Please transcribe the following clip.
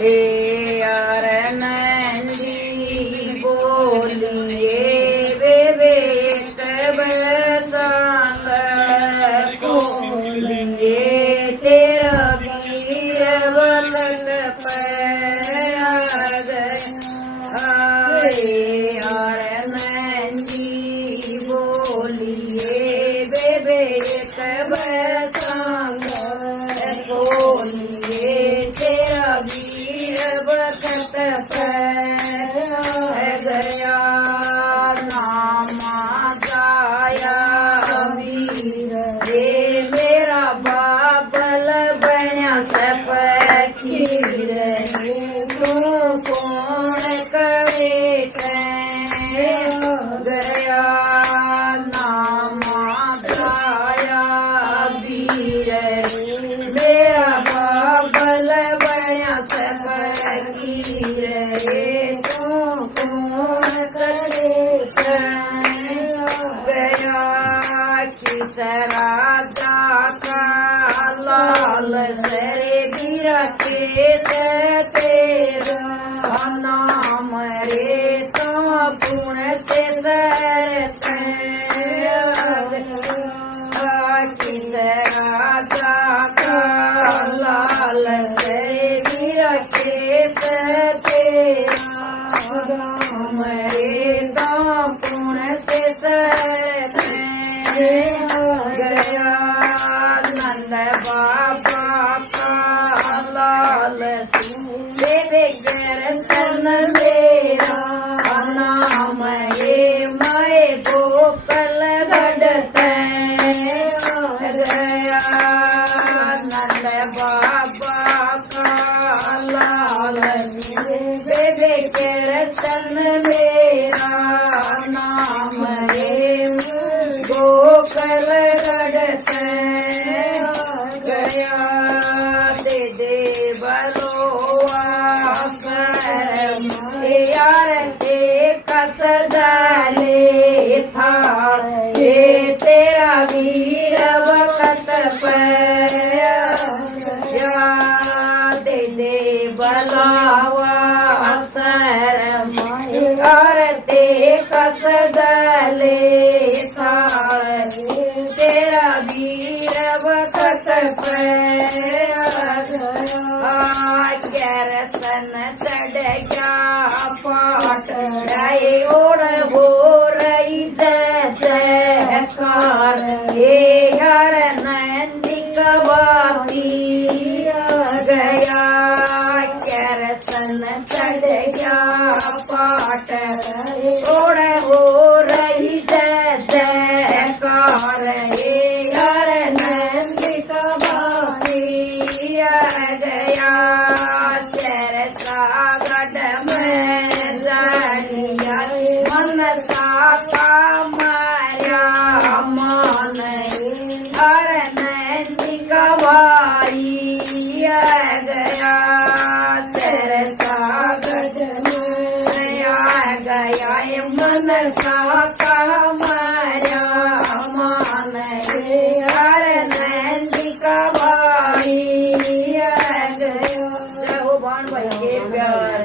हे यार नंदी बोलिए वे बेट बसांग बोलिए तेरा वीर बलक पर आ गया। यार नंदी बोलिए वे बेट बसांग बोलिए तेरा वीर बखत पर गया। नामा गाया वीर रे मेरा बाबल बन्या सपकीर तो कौन करे गया। नामा गाया वीर मेरा बाबल बन्या सपकीर तो कौन करे गया। किस राजा का लाल सरे वीरा के तेरा नाम रे तो पुण्य से सरते। किस राजा का लाल सरे वीरा के तेरा नाम रे तो पुण्य से सरते गया। नंद बाबा का लाल देवे दर्शन मेरा नाम ये मैं गोपाल गढ़ते गया। नंद बाबा का लाल देवे दर्शन मेरा नाम ये गोपाल गढ़ते गया। दे दे बलो यार के कसदाले था ये तेरा वीर वक्त पर दे दे बलावा सर यार ते कसदाले था तेरा वीर वक्त पर कैरसन चढ़ गया पाट रहे ओढ़ हो रही जयकार। हे यार नंदी कबाती गया। कैरसन चढ़ गया पाट ओढ़ हो रही जयकार। हे यार नंदी कबाती गया। सागट में जानिया मन साका माया मान हर नंदी कबाई गया। तेरे सागट में आ गया मन साका माया मान हर नंदी कबाई गया। भाई के प्यार